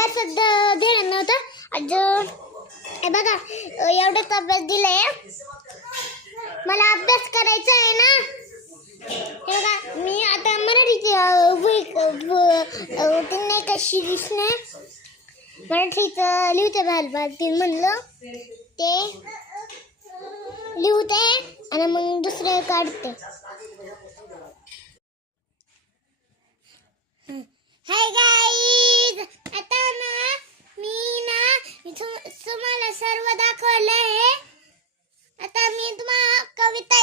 अभ्यासात ध्यान नव्हतं आज. हे बघा एवढाच अभ्यास दिलाय. मला अभ्यास करायचा आहे ना. हे बघा मी आता मराठीची नाही का शिरीष नाही मराठीचं लिहते बालभारती म्हणलं ते लिहते आणि मग दुसरे काढते. हाय गाईज, आता ना मी तुम्हाला सर्व दाखवलं आहे. आता मी तुम्हाला कविता